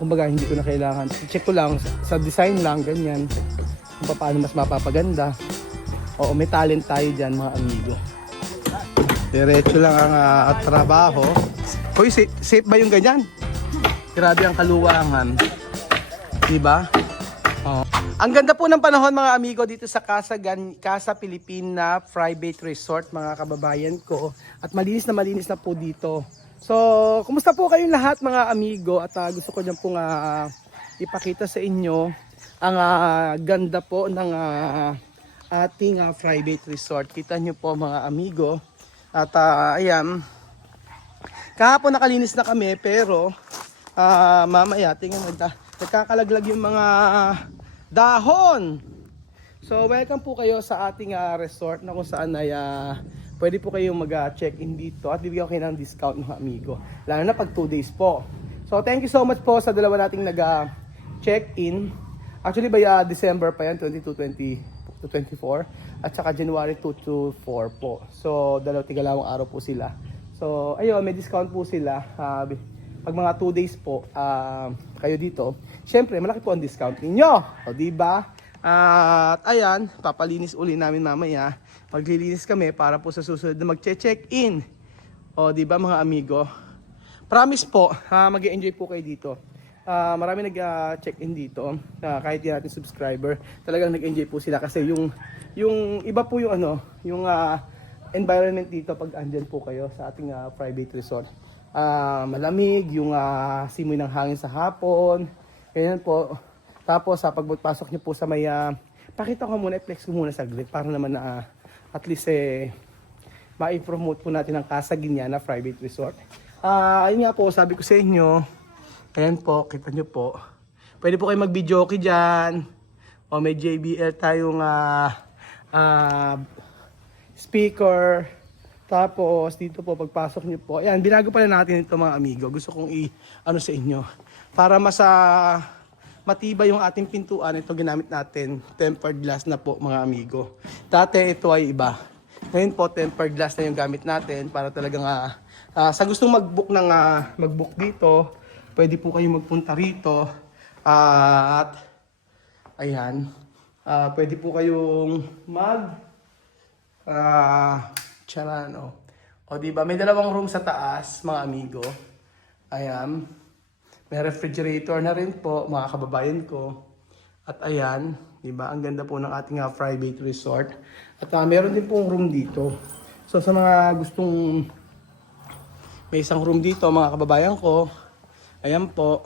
Kumbaga hindi ko na kailangan. Check ko lang sa design lang, ganyan. Kung paano mas mapapaganda. Oo, may talent tayo dyan mga amigo. Diretso lang ang trabaho. Hoy, safe ba yung ganyan? Grabe ang kaluwangan. Diba? Oh. Ang ganda po ng panahon mga amigo dito sa Casa Pilipina Private Resort mga kababayan ko. At malinis na po dito. So, kumusta po kayong lahat mga amigo? At gusto ko dyan pong ipakita sa inyo ang ganda po ng ating private resort. Kita nyo po mga amigo. At ayan, kahapon nakalinis na kami pero mamaya tingnan nagkakalaglag yung mga dahon. So welcome po kayo sa ating resort na kung saan ay pwede po kayong mag-check-in dito at bibigyan ko kayo ng discount mga amigo. Lalo na pag 2 days po. So thank you so much po sa dalawa nating nag-check-in. Actually by December pa yan, 22, 20 to 24 at saka January 2 to 4 po. So dalawang araw po sila. So ayun, may discount po sila. Pag mga 2 days po kayo dito, syempre malaki po ang discount ninyo. O di ba? At ayan, papalinis uli namin mamaya. Maglilinis kami para po sa susunod na magche-check-in. O di ba mga amigo? Promise po, mag-enjoy po kayo dito. Marami nag-check-in dito, kahit di natin subscriber, talagang nag-enjoy po sila kasi yung iba po yung yung environment dito pag andyan po kayo sa ating private resort. Malamig, yung simoy ng hangin sa hapon, ganyan po. Tapos pagpasok niyo po sa may, pakita ko muna, i-flex ko muna saglit para naman na at least ma-promote po natin ang Casa Guiñana Private Resort. Ayun nga po, sabi ko sa inyo, ayan po, kita nyo po. Pwede po kayo mag-videoke dyan. O may JBL tayong speaker. Tapos dito po, pagpasok nyo po. Ayan, binago pala natin ito mga amigo. Gusto kong i-ano sa inyo. Para mas matibay yung ating pintuan. Ito ginamit natin. Tempered glass na po mga amigo. Dati ito ay iba. Ngayon po, tempered glass na yung gamit natin. Para talagang sa gustong mag-book dito, pwede po kayong magpunta rito at ayan, pwede po kayong charano. O diba, may dalawang room sa taas mga amigo. Ayan, may refrigerator na rin po mga kababayan ko. At ayan, diba, ang ganda po ng ating private resort. At meron din pong room dito. So sa mga gustong may isang room dito mga kababayan ko, ayan po.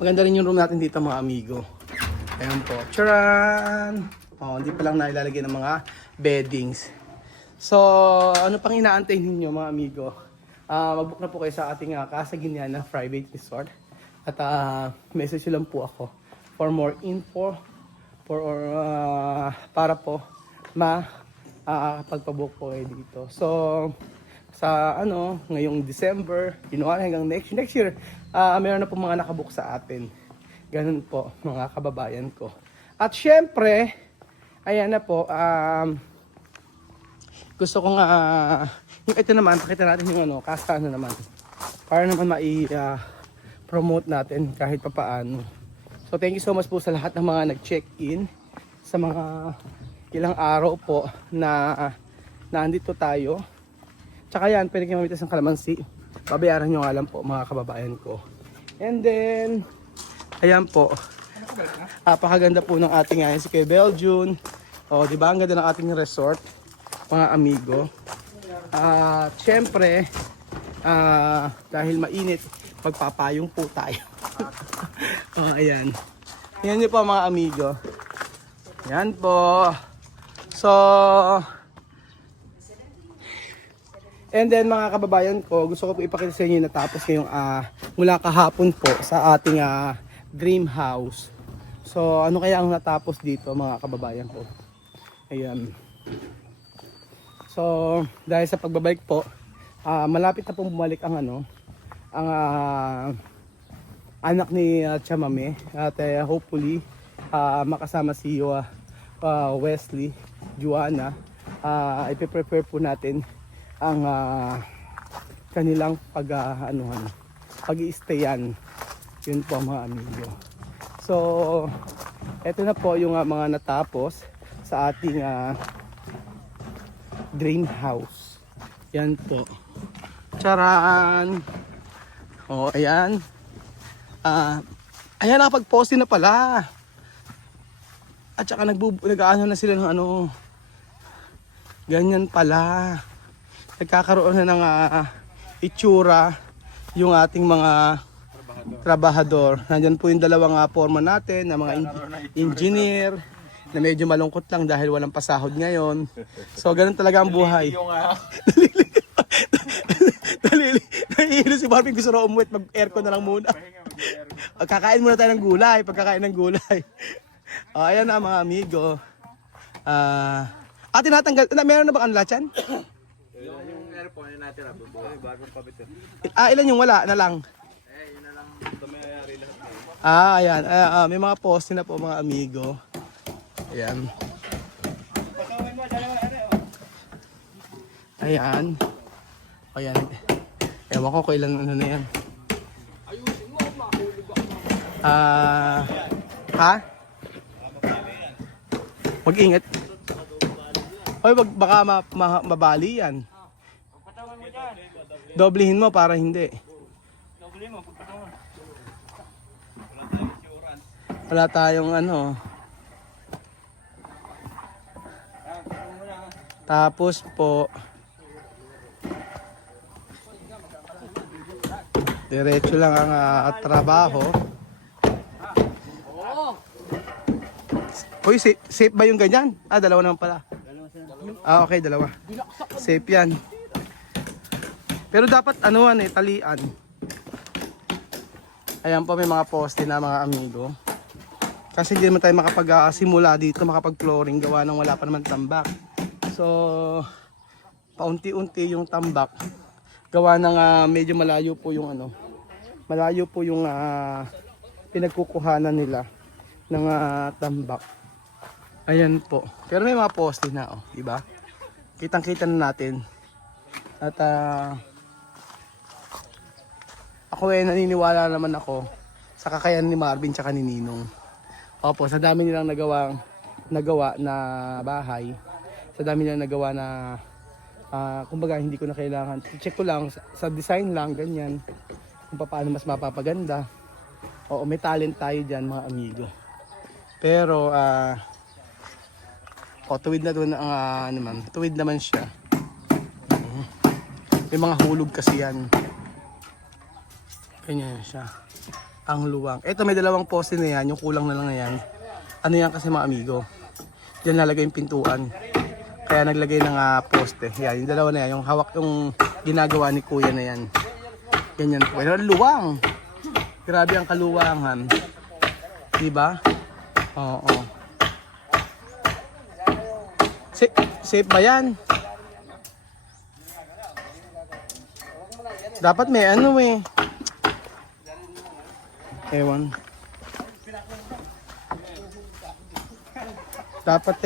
Maganda rin yung room natin dito mga amigo. Ayan po. Charan! Hindi pa lang nailalagay ng mga beddings. So, ano pang inaantay ninyo mga amigo? Mag-book na po kayo sa ating Casa Guiñana Private Resort. At message lang po ako for more info para po pagpabook po kayo dito. So, sa ngayong December, January hanggang next year, meron na po mga nakabook sa atin. Ganun po mga kababayan ko. At syempre, ayan na po, gusto kong yung ito naman, pakita natin yung Casa naman. Para naman promote natin kahit papaano. So thank you so much po sa lahat ng mga nag-check-in sa mga ilang araw po na nandito tayo. Tsaka yan, pwede kayo mamitas ng kalamansi. Babayaran nyo nga lang po mga kababayan ko. And then, ayan po. Napakaganda po ng ating si Kuya Belgium. O, di ba? Ang ganda ng ating resort, mga amigo. At syempre, dahil mainit, magpapayong po tayo. O, ayan. Yan nyo po mga amigo. Yan po. So, and then mga kababayan ko, gusto ko po ipakita sa inyo natapos ngayong mula kahapon po sa ating dream house. So ano kaya ang natapos dito mga kababayan ko? Ayan. So dahil sa pagbabalik po, malapit na pong bumalik ang anak ni Chamame at hopefully makasama si Wesley, Juana. Ipe-prepare po natin ang kanilang pag-i-stayan. Yun po mga amigo. So, eto na po yung mga natapos sa ating greenhouse. Yan po. Charan! O, ayan. Ayan, nakapag-posting na pala. At saka nag-ano na sila ng ganyan pala. Nagkakaroon na ng itsura yung ating mga trabahador. Nandyan po yung dalawang foreman natin, na mga engineer, na medyo malungkot lang dahil walang pasahod ngayon. So, ganun talaga ang buhay. Nahihilo si Barbie, gusto na umuwit, mag-aircon na lang muna. Kakain muna tayo ng gulay, pagkakain ng gulay. Ayan na mga amigo. Tinatanggal, meron na ba kanila dyan? Yung airport na natin, bagong kabit. Ilan yung wala na lang? Yun na lang, tumayari lahat na. Ayan. May mga poste na po mga amigo. Ayan. Ayan. Ayan. Ewan ko kung ilan na yan. Ayusin mo, mahulog ako. Ha? Mag-ingat. Hoy, baka mabali yan. Pagpatawan mo dyan. Doblehin mo para hindi. Doble mo, pagpatawan. Wala tayong Tapos po diretso lang ang trabaho. Hoy, safe ba yung ganyan? Dalawa naman pala. Okay, dalawa. Safe yan. Pero dapat talian. Ayan po, may mga poste na mga amigo. Kasi hindi naman tayo makapag-simula dito, makapag-flooring, gawa ng wala pa naman tambak. So, paunti-unti yung tambak. Gawa ng medyo malayo po yung malayo po yung pinagkukuhanan nila ng tambak. Ayan po. Pero may mga poste na, di ba? Kitang-kita na natin. At ako naniniwala naman ako sa kakayahan ni Marvin tsaka ni Ninong. Opo, sa dami nilang nagawa na bahay, sa dami nilang nagawa na kumbaga hindi ko na kailangan. Check ko lang sa design lang ganyan kung paano mas mapapaganda. Oo, may talent tayo diyan mga amigo. Pero tuwid na doon ang tuwid naman siya. May mga hulog kasi yan. Ganyan siya. Ang luwang. Ito may dalawang poste na yan, yung kulang na lang na yan. Ano yan kasi mga amigo? Diyan nalagay yung pintuan. Kaya naglagay ng poste. Yan, yung dalawa na yan, yung hawak yung ginagawa ni kuya na yan. Ganyan po. Pero luwang. Grabe ang kaluwangan. Diba? Oo. Safe ba yan? Dapat may ewan. Dapat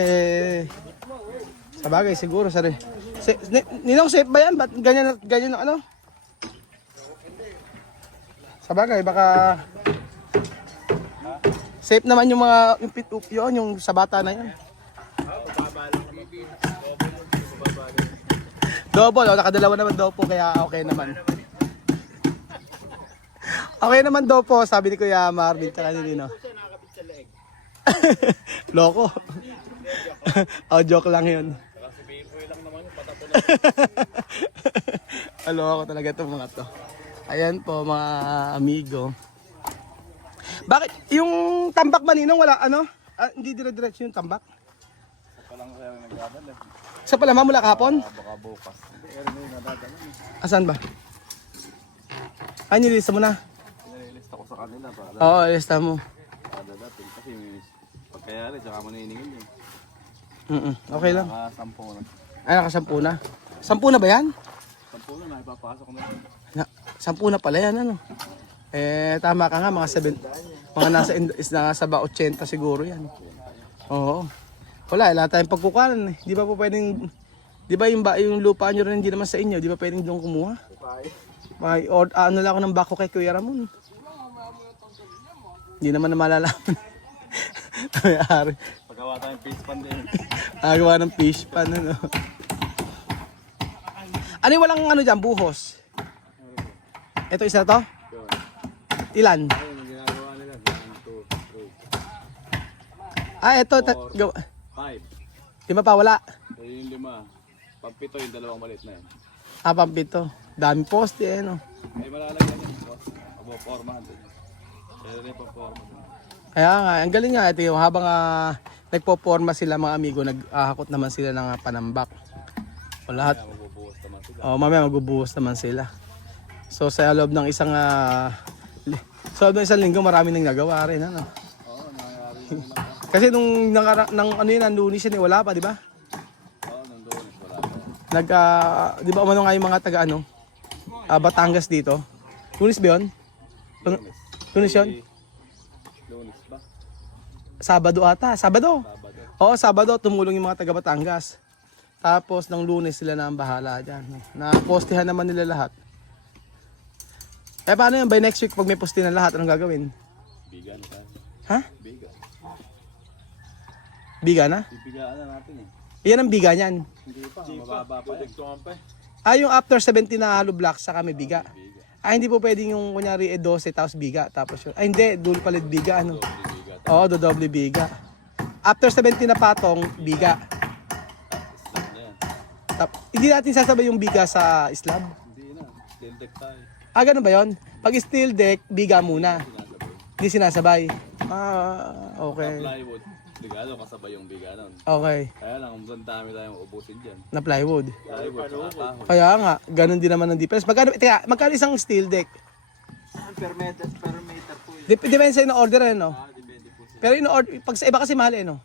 sa bagay siguro Ninong, safe ba yan? Ba't ganyan Sa bagay baka safe naman yung mga yung sa bata na yan. Double, nakadalawa naman daw po kaya okay naman. Okay naman daw po, sabi ni Kuya Marvin tsaka ni Nino. Loko. Joke lang yun. Loko talaga itong mga to. Ayan po mga amigo. Bakit yung tambak maninong wala hindi dire-diretso yung tambak? Palang kaya nagdadala. Sa pala mula kahapon? Baka bukas. Asan ba? Nilista mo na? Nililista ko sa kanila para Oo, ilista mo. dadating kasi pagkayari tsaka mo nainingin yun. Okay lang. Nakasampo na. Nakasampu na. Sampu na ba yan? Sampo na, naipapasok na. Sampu na pala yan tama ka nga, mga nasa ba 80 siguro yan. Oo. Wala tayong pagkukuhanan. Di ba po pwedeng, di ba yung lupa nyo rin hindi naman sa inyo, di ba pwedeng doon kumuha? Ano lang ako ng bako kay Kuya Ramon. Hindi naman na malalaman. May-ari. Paggawa tayong face pan din. Agawa ng fish pan, ano. Ano yung walang ano dyan, buhos? Ito isa to? Yun. Ilan? Ayun ang ginagawa nila. 1, 2, 3, Ito. 5. Lima pa, wala. So yung 5. Pag-7 yung 2 maliit na yan. Pampito. Dami poste, eh, no? Ay malalagyan yan. Abo, formahan din. Kaya rin pa forma. Kaya nga, ang galing nga ito yung habang nagpo-forma sila mga amigo, naghahakot naman sila ng panambak. O lahat. Kaya mabubuhos naman sila. Mamaya magbubuhos naman sila. So sa loob ng isang linggo marami nang nagawa rin, ano? Oo, nangyayari yun lang. Kasi nung ano yun, ang Lunes yun, wala pa, di ba? Oo, nandun. Wala pa. Di ba umano nga yung mga taga Batangas dito? Lunes ba yun? Lunes yun? Lunes ba? Sabado ata. Sabado. Sabado. Oo, Sabado tumulong yung mga taga Batangas. Tapos ng Lunes sila na ang bahala dyan. Napostehan naman nila lahat. Paano yun? By next week pag may poste na lahat, anong gagawin? Biga na tayo. Ha? Biga. Biga na? Bibigaan na natin eh. Iyan ang biga niyan. Hindi pa, mababa pa yan. Yung after 70 na hollow block saka may biga. Biga. Hindi po pwedeng yung kunyari 12 tapos biga. Tapos yun. Hindi, dual palit biga. Ano? Biga. Oo, dodoble biga. After 70 na patong, biga. Slap na yan. Hindi natin sasabay yung biga sa slab. Hindi na. Still deck tayo. Ganun ba yun? Pag steel deck, biga muna. Sinasabay. Hindi sinasabay. Okay. Plywood. Bigano, kasabay yung biga nun. Okay. Kaya lang, ang dami tayong ubusin dyan. Na plywood. Plywood, tsaka kahoy. Kaya nga, ganun din naman ang difference. Magkano isang steel deck? Per meter po yun. Depende sa in-order, no? Depende po siya. Pero in-order, pag sa iba kasi mahal, no?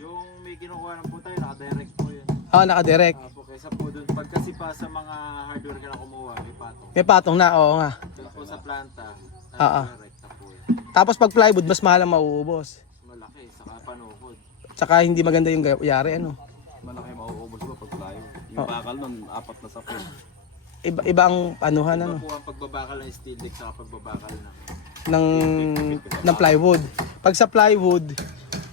Yung may kinukuha ng po tayo, naka-direct po yun. Naka-direct. Po, kaysa po doon, pag kasi pa sa mga hardware ka na kumuha, may patong. May patong na, oo nga. Doon po sa planta, Ah. direct na po yun. Tapos pag plywood, mas mahal ang mauubos. Malaki, saka panukod. Tsaka hindi maganda yung yari, ano? Malaki mauubos ko pag plywood. Yung bakal nun, 4 na sapin. Iba ang anuhan, ano? Iba po ang pagbabakal ng steel deck, saka pagbabakal ng ng plywood. Pag sa plywood,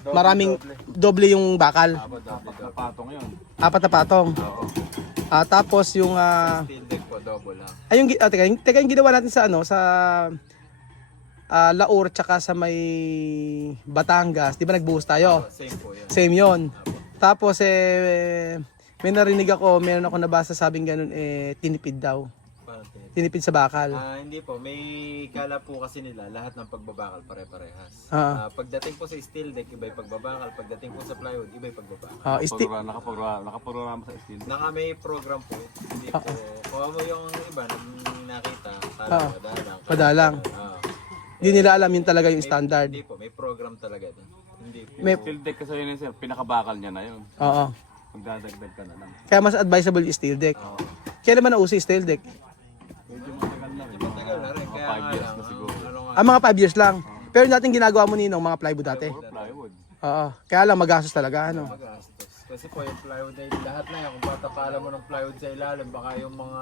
maraming doble yung bakal. 4 na patong yun. 4 na patong. Oo. Tapos yung steel deck po, double lang. teka, yung ginawa natin sa sa Laur tsaka sa may Batangas, di ba nagbuhos tayo? Same po yun. Same yon. Tapos may narinig ako, meron ako nabasa sabing ganun tinipid daw. Tinipid sa bakal. Hindi po, may kala po kasi nila lahat ng pagbabakal pare-parehas. Pagdating po sa steel deck, iba yung pagbabakal. Pagdating po sa plywood, iba yung pagbabakal. Nakaprograma sa steel. May program po. Hindi po, kung mo yung iba nang nakita, madalang. Madalang. Hindi nila alam yun talaga yung standard. Hindi po, may program talaga doon. Hindi po. May, Steel deck kasi yun sir, pinakabakal niya na yun. oo. Magdadagdag ka na lang. Kaya mas advisable yung steel deck. Kailan naman nauso yung steel deck? Medyo matagal na rin. Matagal na rin. Kaya 5 years na siguro. Mga 5 years lang. Pero dating ginagawa mo ninong mga plywood dati. Puro plywood. Oo. Kaya lang magastos talaga, ano? magastos. Kasi po yung plywood ay lahat na yan. Kung patapala mo ng plywood sa ilalim, baka yung mga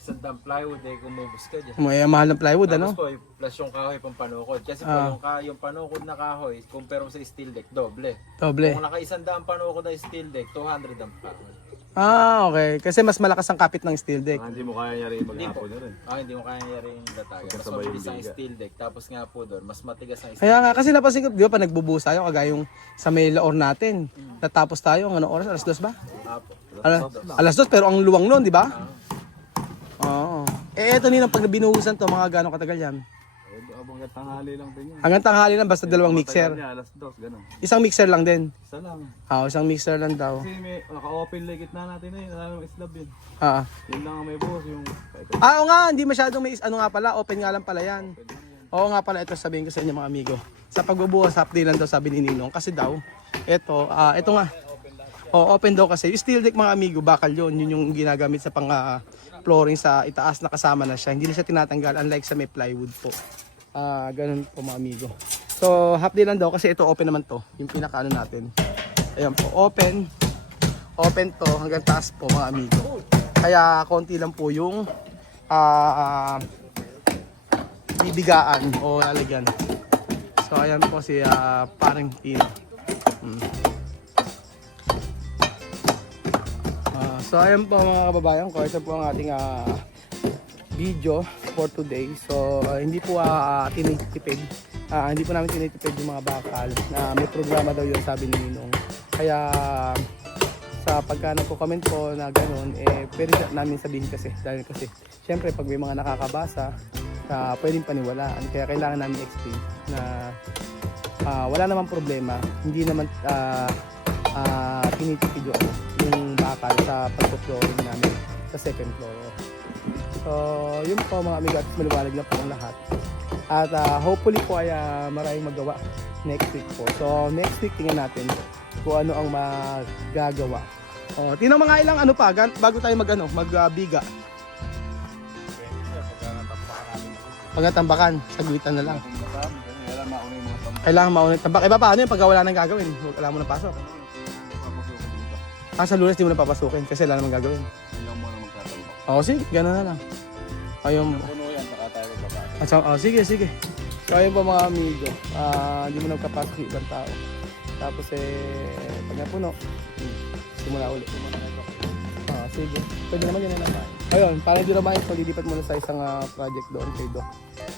sandang plywood ay kumubos ka dyan. May mahal ng plywood, ano? Tapos po, plus yung kahoy pang panukod. Kasi po yung panukod na kahoy, compare mo sa steel deck, doble. Doble. Kung naka-100 panukod na steel deck, 200 ang kahoy. Okay. Kasi mas malakas ang kapit ng steel deck. Hindi mo kaya niya rin maghapon na rin. Hindi mo kaya rin latagan. Mas Kasabay yung mabilis ang biga. steel deck. Tapos nga po doon, mas matigas ang steel Kaya nga, kasi napansin ko, di ba, pa nagbubuhos tayo, kagaya yung sa may Laor natin. Natapos tayo, ang oras? Alas 2 ba? Apo. Alas 2, pero ang luwang nun, di ba? Oo. Eto nila, pag binuhusan to, mga gano'ng katagal yan? Abang tanghali lang din yan. Hanggang tanghali lang, basta dalawang mixer. Niya, alas 2, gano'n. Isang mixer lang din. Isa lang. Isang mixer lang daw. Kasi may naka-open lang gitna natin na yun. Alam mo, slab yun. Ah. Yun lang ang may buhos yung... Oo nga, hindi masyadong may ano nga pala, open nga lang pala yan. Oo nga pala, ito sabihin ko sa inyo mga amigo. Sa pagbubuhos, update lang daw sabi ni Ninong. Kasi daw, ito nga. Open daw kasi. Yung steel deck mga amigo, bakal yun. Yun yung ginagamit sa pang flooring sa itaas na kasama na siya. Hindi na siya tinatanggal, unlike sa may plywood po. Ganun po mga amigo. So, half day lang daw kasi ito open naman to. Yung pinakaano natin. Ayan po, open. Open to hanggang taas po mga amigo. Kaya konti lang po yung bibigaan o lalagyan. So ayan po si paring Tino. So ayan po mga kababayan ko, ito po ang ating video for today. So hindi po tinitipid. Hindi po namin tinitipid yung mga bakal na may programa daw yun, sabi ni Ninong. Kaya sa pagka nagko-comment po na gano'n, pwede namin sabihin kasi. Dahil kasi syempre pag may mga nakakabasa, pwedeng paniwalaan. Kaya kailangan namin explain na wala namang problema. Hindi naman tinitipid yung bakal sa pagpo-flooring namin sa second floor. So yun po mga amigo, at maliwanag na po ang lahat. At hopefully po ay maraming magawa next week po. So next week tingnan natin kung ano ang magagawa. Tingnan mga ilang ano pa bago tayo magbiga. Pagkatambakan, sagwitan na lang. Kailangan mauna yung tambak. Paano yun pagka wala nang gagawin? Wala mo na pasok. Sa Lunes di mo na papasukin kasi wala namang gagawin. Hindi mo na magtatambak. Sige, gano'n na lang. Ayun. Puno yan, saka tayo magbabaka. Sige. So ayun po mga amigo, hindi mo nagkapasok yung ibang tao. Tapos pag napuno, simula ulit. Sige. Pwede naman yun naman. Ayun, parang di naman ito, lilipat muna sa isang project doon kay Doc.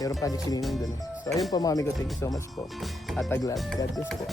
Meron project swimming doon. So ayun po mga amigo, thank you so much po. At God bless po.